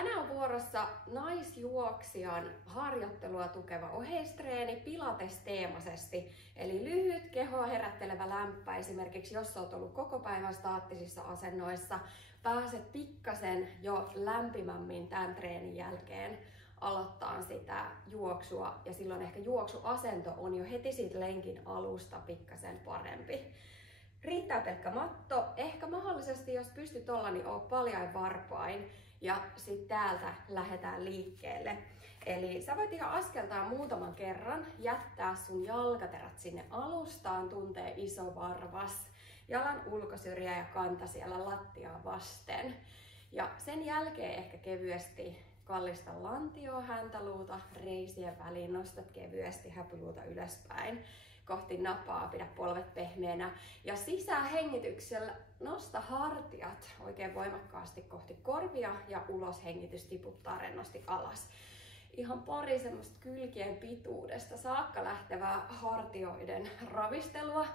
Tänään vuorossa naisjuoksijan harjoittelua tukeva oheistreeni Pilates-teemaisesti. Eli lyhyt kehoa herättelevä lämpö, esimerkiksi jos olet ollut koko päivän staattisissa asennoissa, pääset pikkasen jo lämpimämmin tämän treenin jälkeen aloittaa sitä juoksua ja silloin ehkä juoksuasento on jo heti siitä lenkin alusta pikkasen parempi. Riittää pelkkä matto, ehkä mahdollisesti jos pystyt olla, niin oot paljain varpain ja sitten täältä lähdetään liikkeelle. Eli sä voit ihan askeltaa muutaman kerran, jättää sun jalkaterät sinne alustaan, tuntee iso varvas, jalan ulkosyrjä ja kanta siellä lattiaa vasten. Ja sen jälkeen ehkä kevyesti kallista lantioa, häntäluuta, reisien väliin, nostat kevyesti häpyluuta ylöspäin kohti napaa, pidä polvet pehmeänä ja sisähengityksellä nosta hartiat oikein voimakkaasti kohti korvia ja ulos hengitys tiputtaa rennosti alas. Ihan pari semmoista kylkien pituudesta saakka lähtevää hartioiden ravistelua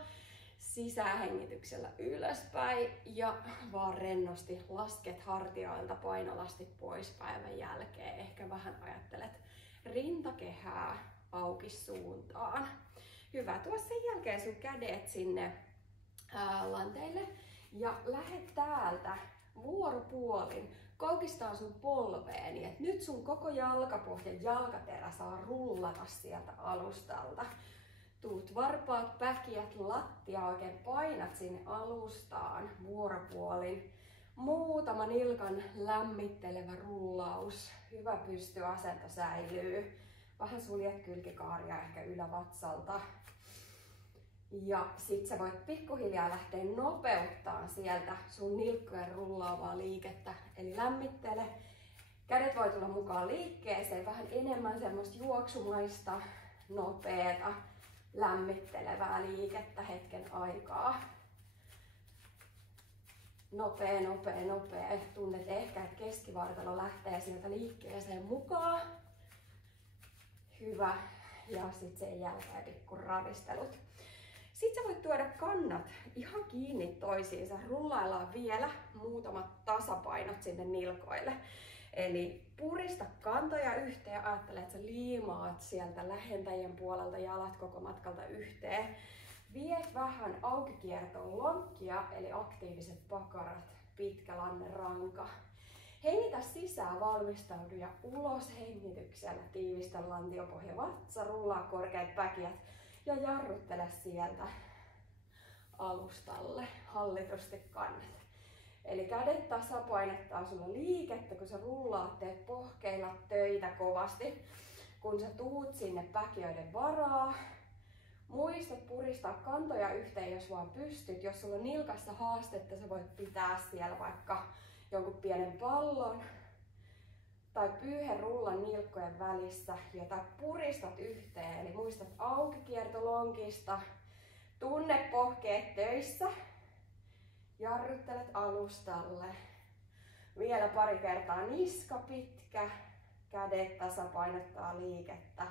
sisähengityksellä ylöspäin ja vaan rennosti lasket hartioilta painolastit pois päivän jälkeen. Ehkä vähän ajattelet rintakehää auki suuntaan. Hyvä, tuo sen jälkeen sun kädet sinne lanteille ja lähde täältä vuoropuolin koukistaa sun polveen, niin että nyt sun koko jalkapohjan jalkaterä saa rullata sieltä alustalta. Tuut varpaat, päkiät, lattia, oikein painat sinne alustaan vuoropuolin. Muutama nilkan lämmittelevä rullaus. Hyvä pystyasento säilyy. Vähän suljet kylkikaaria ehkä ylävatsalta. Ja sit sä voit pikkuhiljaa lähteä nopeuttaa sieltä sun nilkkojen rullaavaa liikettä. Eli lämmittele. Kädet voi tulla mukaan liikkeeseen. Vähän enemmän semmoista juoksumaista, nopeeta, lämmittelevää liikettä hetken aikaa. Nopea. Tunnet ehkä, että keskivartalo lähtee sieltä liikkeeseen mukaan. Hyvä. Ja sitten sen jälkeen pikku ravistelut. Sitten sä voit tuoda kannat ihan kiinni toisiinsa. Rullaillaan vielä muutamat tasapainot sinne nilkoille. Eli purista kantoja yhteen. Ajattele, että sä liimaat sieltä lähentäjien puolelta jalat koko matkalta yhteen. Viet vähän aukikiertoon lonkkia, eli aktiiviset pakarat, pitkä lanneranka. Hengitä sisään, valmistaudu ja ulos hengityksellä. Tiivistä lantiopohja, vatsa, rullaa korkeat päkiät ja jarruttele sieltä alustalle hallitusti kannat. Eli kädet tasapainottaa sulla liikettä, kun sä rullaat, teet pohkeilla töitä kovasti. Kun sä tuut sinne päkiöiden varaa, muista puristaa kantoja yhteen, jos vaan pystyt. Jos sulla on nilkassa haastetta, sä voit pitää siellä vaikka jonkun pienen pallon tai pyyhen rullan nilkkojen välissä, jota puristat yhteen. Eli muistat aukikierto lonkista, tunne pohkeet töissä, jarruttelet alustalle. Vielä pari kertaa niska pitkä, kädet tasapainottaa liikettä,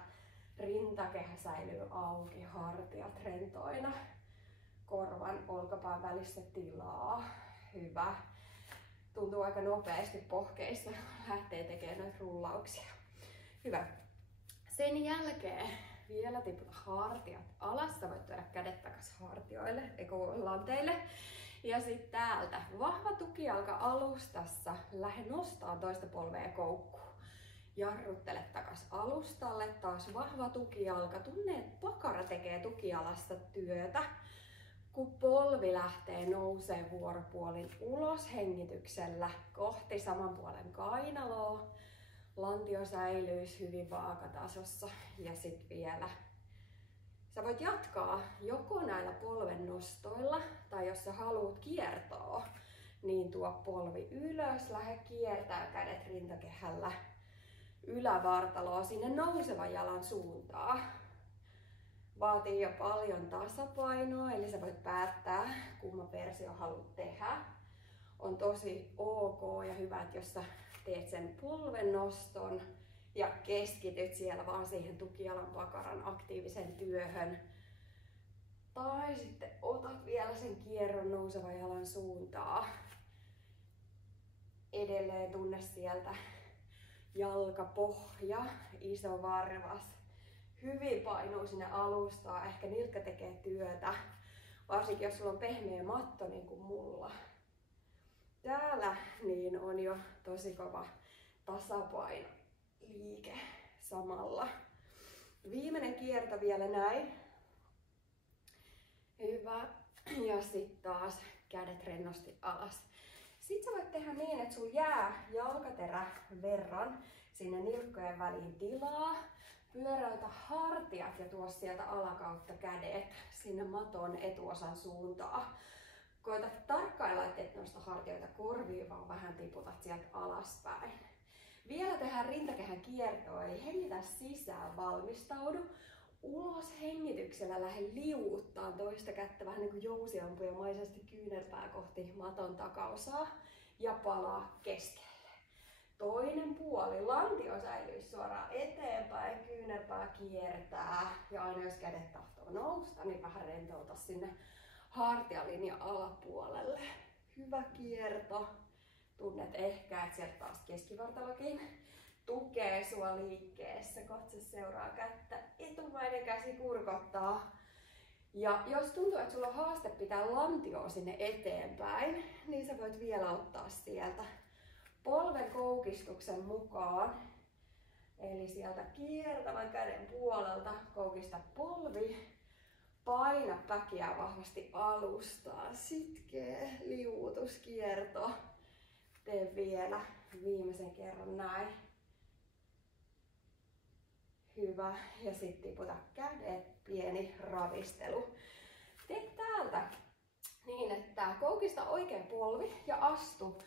rintakehä säilyy auki, hartiat rentoina, korvan olkapään välissä tilaa. Hyvä. Tuntuu aika nopeasti pohkeissa, lähtee tekemään noita rullauksia. Hyvä. Sen jälkeen vielä tiputa hartiat alas. Sä voit tuoda kädet takas hartioille, lanteille. Ja sitten täältä vahva tukijalka alustassa. Lähde nostaa toista polvea koukkuun. Jarruttele takas alustalle. Taas vahva tukijalka. Tunne, että pakara tekee tukijalasta työtä. Kun polvi lähtee nousee vuoropuolin ulos hengityksellä kohti saman puolen kainaloa. Lantio säilyisi hyvin vaakatasossa. Ja sitten vielä sä voit jatkaa joko näillä polven nostoilla tai jos sä haluat kiertoa, niin tuo polvi ylös, lähde kiertää kädet rintakehällä ylävartaloa sinne nousevan jalan suuntaan. Vaatii jo paljon tasapainoa, eli sä voit päättää, kumman versio haluat tehdä. On tosi ok ja hyvä, että jos sä teet sen polven noston ja keskityt siellä vaan siihen tukijalan pakaran aktiiviseen työhön. Tai sitten otat vielä sen kierron nousevan jalan suuntaan. Edelleen tunne sieltä jalkapohja, iso varvas. Hyvin painuu sinne alustaan, ehkä nilkka tekee työtä, varsinkin jos sulla on pehmeä matto niin kuin mulla. Täällä niin on jo tosi kova tasapaino liike samalla. Viimeinen kierto vielä näin. Hyvä. Ja sitten taas kädet rennosti alas. Sitten sä voit tehdä niin, että sulla jää jalkaterä verran sinne nilkkojen väliin tilaa. Pyöräytä hartiat ja tuo sieltä alakautta kädet sinne maton etuosan suuntaan. Koita tarkkailla, että et nosta hartioita korviin, vaan vähän tiputat sieltä alaspäin. Vielä tehdään rintakehän kiertoa, eli hengitä sisään, valmistaudu. Ulos hengityksellä lähde liuuttaan toista kättä vähän niin kuin jousiampuja-maisesti kyynärpää kohti maton takaosaa ja palaa keskelle. Toinen puoli, lantio säilyy suoraan eteenpäin, kyynärpää kiertää ja aina jos kädet tahtoo nousta, niin vähän rentouta sinne hartialinjan alapuolelle. Hyvä kierto. Tunnet ehkä, että sieltä taas keskivartalokin tukee sua liikkeessä. Katse seuraa kättä, etumainen käsi kurkottaa. Ja jos tuntuu, että sulla on haaste pitää lantioa sinne eteenpäin, niin sä voit vielä ottaa sieltä polven koukistuksen mukaan. Eli sieltä kiertävän käden puolelta koukista polvi. Paina päkiä vahvasti alustaan. Sitkeä liuutuskierto. Tee vielä viimeisen kerran näin. Hyvä. Ja sitten tiputa kädet, pieni ravistelu. Tee täältä niin, että koukista oikea polvi ja astu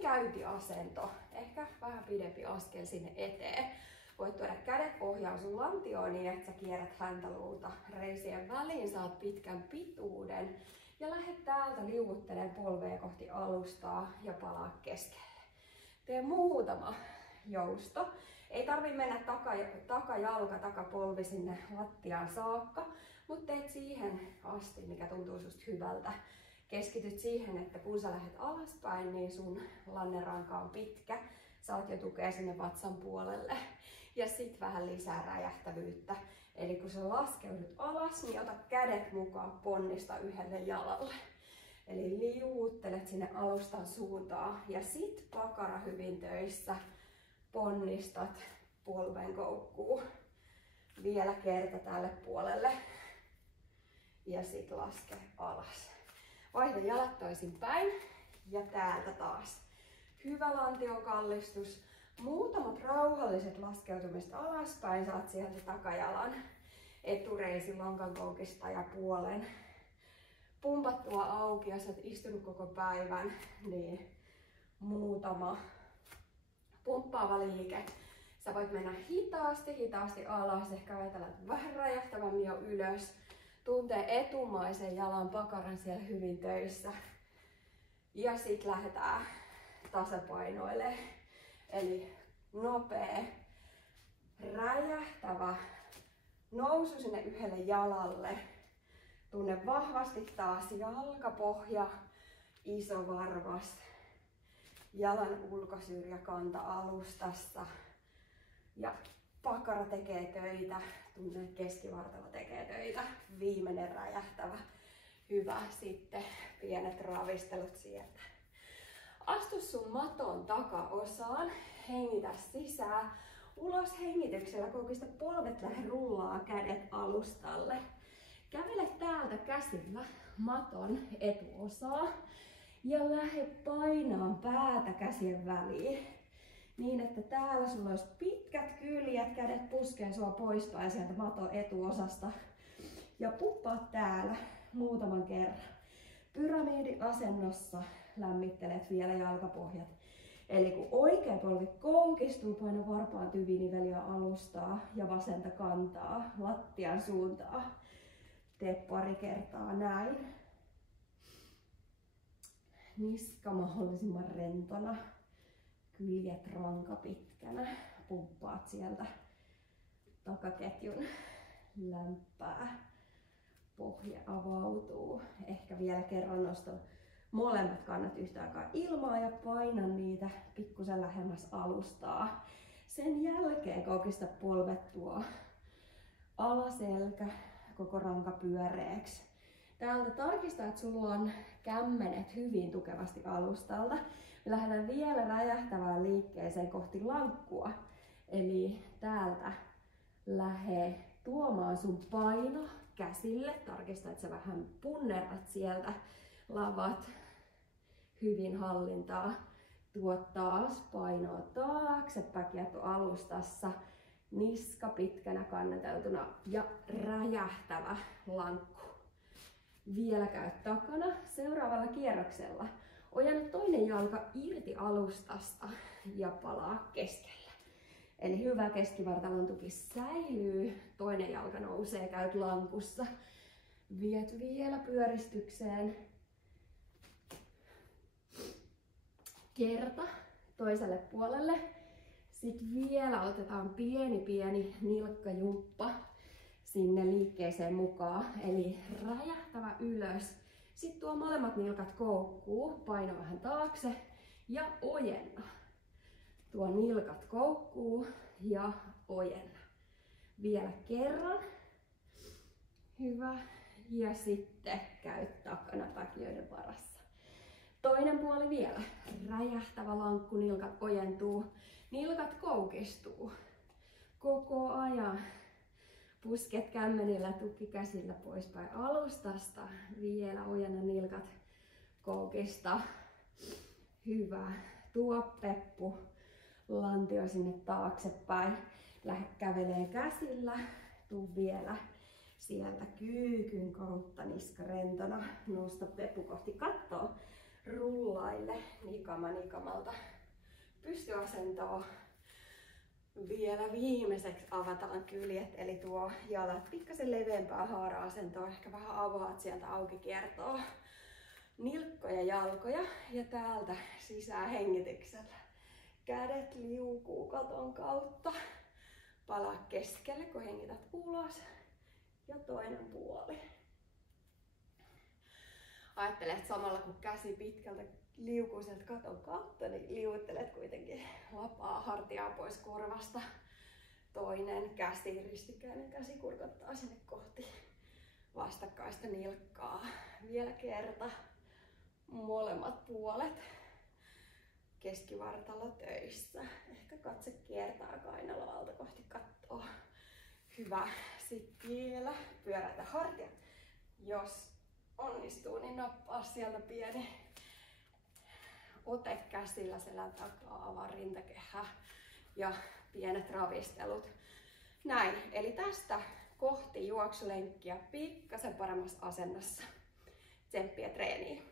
käyntiasento. Ehkä vähän pidempi askel sinne eteen. Voit tuoda kädet ohjaa sun lantioon niin, että sä kierrät häntäluuta reisien väliin, saat pitkän pituuden. Ja lähde täältä liuuttelemaan polvea kohti alustaa ja palaa keskelle. Tee muutama jousto. Ei tarvi mennä takajalka, takapolvi sinne lattiaan saakka, mutta teet siihen asti, mikä tuntuu susta hyvältä. Keskityt siihen, että kun sä lähdet alaspäin, niin sun lanneranka on pitkä. Saat jo tukea sinne vatsan puolelle. Ja sit vähän lisää räjähtävyyttä. Eli kun sä laskeudut alas, niin ota kädet mukaan, ponnista yhdelle jalalle. Eli liuuttelet sinne alustan suuntaan. Ja sit pakara hyvin töissä. Ponnistat polven koukkuun. Vielä kerta tälle puolelle. Ja sit laske alas. Vaihda jalat toisinpäin. Ja täältä taas. Hyvä lantion kallistus. Muutamat rauhalliset laskeutumista alaspäin. Saat sieltä takajalan etureisin lonkan koukista ja puolen pumpattua auki. Jos olet istunut koko päivän, niin muutama pumppaava liike. Sä voit mennä hitaasti alas. Ehkä ajatella, että vähän räjähtävämmin jo ylös. Tuntee etumaisen jalan pakaran siellä hyvin töissä. Ja sit lähdetään tasapainoilemaan. Eli nopea, räjähtävä nousu sinne yhdelle jalalle. Tunne vahvasti taas jalkapohja, iso varvas. Jalan ulkosyrjäkanta alustassa. Ja pakara tekee töitä. Tunne, keskivartalo tekee töitä. Viimeinen räjähtävä. Hyvä. Sitten pienet ravistelut sieltä. Astu sun maton takaosaan, hengitä sisään. Ulos hengityksellä koukista polvet lähde rullaa, kädet alustalle. Kävele täältä käsillä maton etuosaa ja lähde painaan päätä käsien väliin. Niin, että täällä sulla olisi pitkät kyljät, kädet puskee sua poispäin sieltä maton etuosasta. Ja puppaat täällä muutaman kerran. Pyramidiasennossa lämmittelet vielä jalkapohjat. Eli kun oikea polvi koukistuu, paina varpaan tyviniveliä alustaa ja vasenta kantaa lattian suuntaan. Tee pari kertaa näin. Niska mahdollisimman rentona. Kyljet ranka pitkänä. Pumppaat sieltä takaketjun lämpää. Pohja avautuu. Ehkä vielä kerran nosta molemmat kannat yhtä aikaa ilmaa ja paina niitä pikkusen lähemmäs alustaa. Sen jälkeen koukista polvet tuo alaselkä, koko ranka pyöreäksi. Täältä tarkista, että sulla on kämmenet hyvin tukevasti alustalta. Me lähdetään vielä räjähtävään liikkeeseen kohti lankkua. Eli täältä lähde tuomaan sun paino käsille. Tarkista, että sä vähän punnerrat sieltä. Lavat hyvin hallintaa. Tuo taas painoa taaksepäin kieto alustassa. Niska pitkänä kannateltuna ja räjähtävä lankku. Vielä käy takana. Seuraavalla kierroksella ojenna toinen jalka irti alustasta ja palaa keskelle. Eli hyvä keskivartalon tuki säilyy. Toinen jalka nousee, käyt lankussa. Viet vielä pyöristykseen. Kerta toiselle puolelle. Sitten vielä otetaan pieni nilkkajumppa sinne liikkeeseen mukaan. Eli räjähtävä ylös. Sitten tuo molemmat nilkat koukkuu, paino vähän taakse ja ojenna. Tuo nilkat koukkuu ja ojenna. Vielä kerran. Hyvä. Ja sitten käy takana takijoiden varassa. Toinen puoli vielä. Räjähtävä lankku, nilkat ojentuu. Nilkat koukistuu. Koko ajan. Pusket kämmenillä, tukki käsillä poispäin alustasta. Vielä ojenna nilkat koukista. Hyvä. Tuo peppu. Lantio sinne taaksepäin. Lähde kävelee käsillä. Tuu vielä sieltä kyykyn kautta niska rentona. Nosta peppu kohti kattoa. Rullaille nikamalta pystyasentoa. Vielä viimeiseksi avataan kyljet, eli tuo jalat pikkasen leveämpää haara-asentoa. Ehkä vähän avaat sieltä auki kiertoa. Nilkkoja, jalkoja ja täältä sisään hengityksellä. Kädet liukuu katon kautta. Palaa keskelle, kun hengität ulos. Ja toinen puoli. Ajattele, että samalla kun käsi pitkältä liukuu sieltä katon kautta, niin liuuttelet kuitenkin lapaa hartiaa pois korvasta. Toinen käsi, ristikkäinen käsi kurkottaa sinne kohti vastakkaista nilkkaa. Vielä kerta. Molemmat puolet. Keskivartalo töissä. Ehkä katse kiertää kainaloa alta kohti kattoa. Hyvä. Sitten vielä pyörätä hartiat. Jos onnistuu, niin nappaa sieltä pieni ote käsillä selän takaa, avaa rintakehää ja pienet ravistelut. Näin, eli tästä kohti juoksulenkkiä pikkasen paremmassa asennossa. Tsemppiä treeniin!